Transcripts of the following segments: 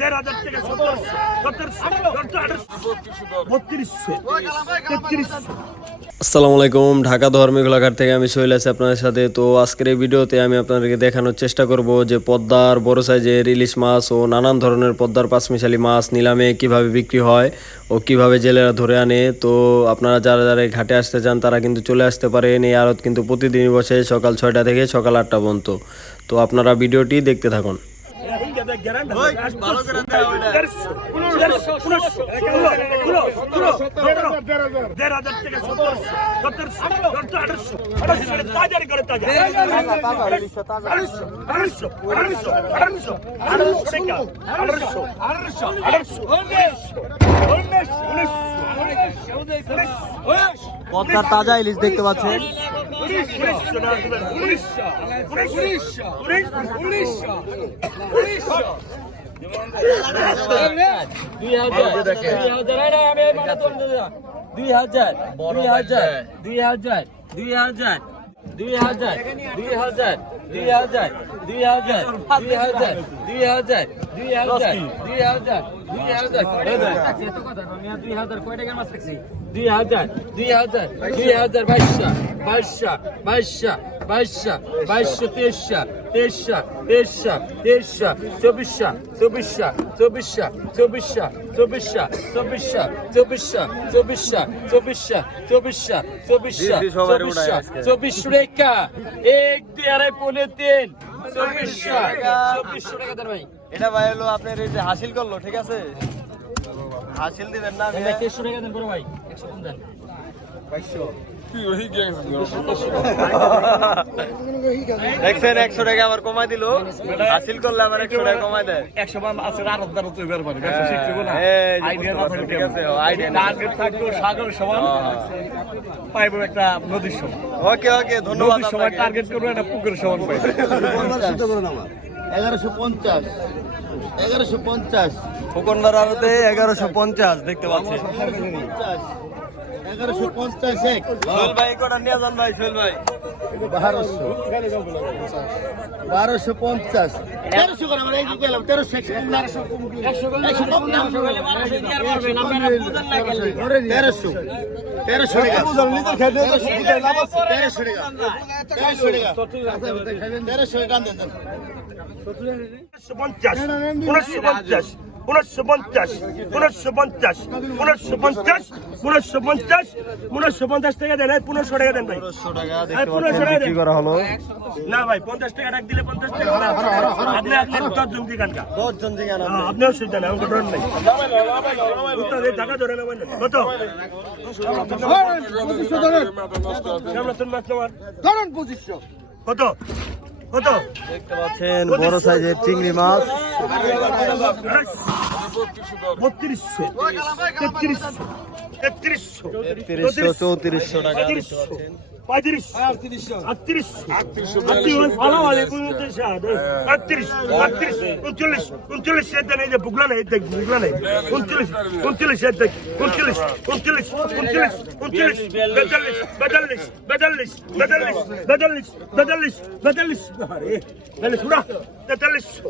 দেড় হাজার থেকে বত্রিশশো তেত্রিশশো আসসালামু আলাইকুম ঢাকা ধর্মীঘোলাঘাট থেকে আমি সোহেল আছি আপনাদের সাথে। তো আজকের এই ভিডিওতে আমি আপনাদেরকে দেখানোর চেষ্টা করব যে পদ্মার বড় সাইজের ইলিশ মাছ ও নানান ধরনের পদ্মার পাঁচমিশালি মাছ নিলামে কীভাবে বিক্রি হয় ও কীভাবে জেলেরা ধরে আনে। তো আপনারা যারা যারা ঘাটে আসতে চান তারা কিন্তু চলে আসতে পারেন। এই আড়ত কিন্তু প্রতিদিনই বসে সকাল ছয়টা থেকে সকাল আটটা পর্যন্ত। তো আপনারা ভিডিওটি দেখতে থাকুন। কত তাজা ইলিশ দেখতে পাচ্ছেন। দুই হাজার দুই হাজার মানে। দুই হাজার দুই হাজার দুই হাজার দুই হাজার দুই হাজার দুই হাজার দুই হাজার দুই হাজার দুই হাজার দুই হাজার দুই হাজার দুই হাজার দুই হাজার দুই হাজার কয় বাইশা বাইশা বাইশা বাইশা বাইশশো তেইশা তেইশা তেইশা তেইশা চব্বিশা চব্বিশা চব্বিশা চব্বিশা চব্বিশা চব্বিশা চব্বিশা চব্বিশা চব্বিশা চব্বিশা চব্বিশা চব্বিশা চব্বিশ রেখা এক দুই আড়াই পৌনে তিন চব্বিশা চব্বিশশো টাকা দেন ভাই এটা ভাই হলো আপনার এই যে হাসিল করল ঠিক আছে হাসিল দিবেন না ভাই দেড়শো টাকা দেন বড় ভাই একশো দেন দেখছেন একশো টাকা আবার কমাই দিল। হাসিল করলে আমার একশো টাকা কমাই দেয়। একশো হ্যাঁ, হ্যাঁ। ওকে ওকে ধন্যবাদ সবাই টার্গেট করব একটা পুকুরের সমান পাই এগারোশো পঞ্চাশ। এগারোশো পঞ্চাশ ফুকনবার আড়তে এগারোশো পঞ্চাশ দেখতে পাচ্ছি। এগারোশো পঞ্চাশ এক। ভাই কটা নিয়ে যান ভাই সোহেল ভাই। বারোশো। বারোশো পঞ্চাশ। তেরোশো করে আমার এই গেলাম তেরোশো একশো। তেরোশো তেরোশো। টাকা। তেরোশো টাকা। টাকা। পঞ্চাশ। উনিশশো পঞ্চাশ উনিশশো পঞ্চাশ উনিশশো পঞ্চাশ উনিশশো পঞ্চাশ উনিশশো পঞ্চাশ টাকা দেন। এই পনেরোশো টাকা দেন ভাই। পনেরোশো টাকা এই দেখতে পনেরোশো পাচ্ছেন টাকা বিক্রি দেন করা হলো। না ভাই পঞ্চাশ টাকা ডাক দিলে পঞ্চাশ টাকা। আপনি আপনি দশজন দিকান কা দশ জন থেকে হ্যাঁ, আপনি অসুবিধা নেই আমাকে নাই। টাকা ধরে নেবেন কত? কেমন আছেন কত? কত? দেখতে পাচ্ছেন বড় সাইজের চিংড়ি মাছ। বত্রিশশো। তেত্রিশশো। তেত্রিশশো তিরিশশো চৌত্রিশশো টাকা দেখতে পঁয়ত্রিশশো পাচ্ছেন পঁয়ত্রিশশো আটত্রিশশো আটত্রিশশো ভালো ভালো আটত্রিশ আটত্রিশ উনচল্লিশ উনচল্লিশ এর দেন এই যে বুগলা নেই দেখ বুগলা নেই উনচল্লিশ উনচল্লিশ এর দেখ উনচল্লিশ উনচল্লিশ উনচল্লিশ উনচল্লিশ বেতাল্লিশ বেতাল্লিশ বেতাল্লিশ বেতাল্লিশ বেতাল্লিশ বেতাল্লিশ বেতাল্লিশ আরে বেতাল্লিশ উড়া তেতাল্লিশশো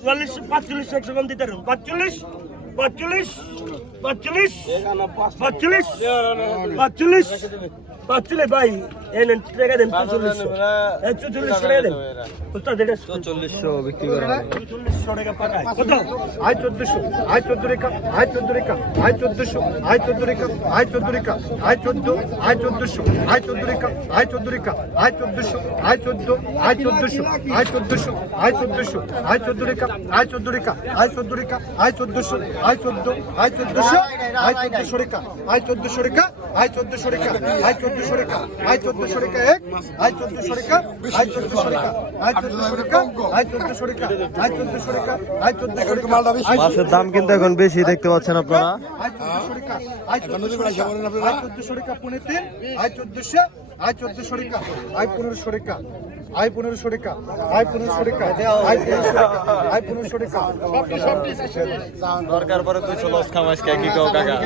চুয়াল্লিশ পাঁচচল্লিশ একশো কম দিতে পারব। পাঁচচল্লিশ পাঁচচল্লিশ পাঁচচল্লিশ পাঁচচল্লিশ পাঁচচল্লিশ পাঁচচল্লিশ ভাই? এই নেন টাকা দেন পাঁচচল্লিশ এই চুচল্লিশ টাকা দেন। উস্তাদ এটা চল্লিশশো বিক্রি করা হলো চল্লিশশো টাকা কত? আয় চোদ্দশো আয় চোদ্দ রেখা আয় চোদ্দ রেখা আয় চোদ্দশো আয় চোদ্দ রেখা আয় চোদ্দ রেখা আয় চোদ্দ আয় চোদ্দশো আয় চোদ্দ রেখা আয় চোদ্দ রেখা আয় চোদ্দশো আয় চোদ্দ আয় চোদ্দশো আয় চোদ্দশো আয় চোদ্দশো আয় চোদ্দ রেখা আয় চোদ্দ রেখা আয় চোদ্দ রেখা আয় চোদ্দশো আয় চোদ্দ আয় চোদ্দশো আয় চোদ্দশো রেখা আয় চোদ্দশো রেখা আয় চোদ্দশো রেখা আয় চোদ্দশো রেখা আয় চোদ্দশো রেখা এক আয় চোদ্দশো রেখা আয় চোদ্দশো রেখা আয় চোদ্দশো রেখা আয় চোদ্দশো রেখা আয় চোদ্দশো রেখা আয় চোদ্দশো রেখা মাছের দাম কিন্তু এখন বেশি দেখতে পাচ্ছেন আপনারা আয় চোদ্দশো রেখা আয় চোদ্দশো রেখা পুনে তিন আয় চোদ্দশো আয় চোদ্দশো রেখা আয় পনেরোশো রেখা আয় পনেরোশো রেখা আয় পনেরোশো রেখা আয় পনেরোশো রেখা আয় পনেরোশো রেখা দরকার পরে তুই চলো খামাস কি কাকা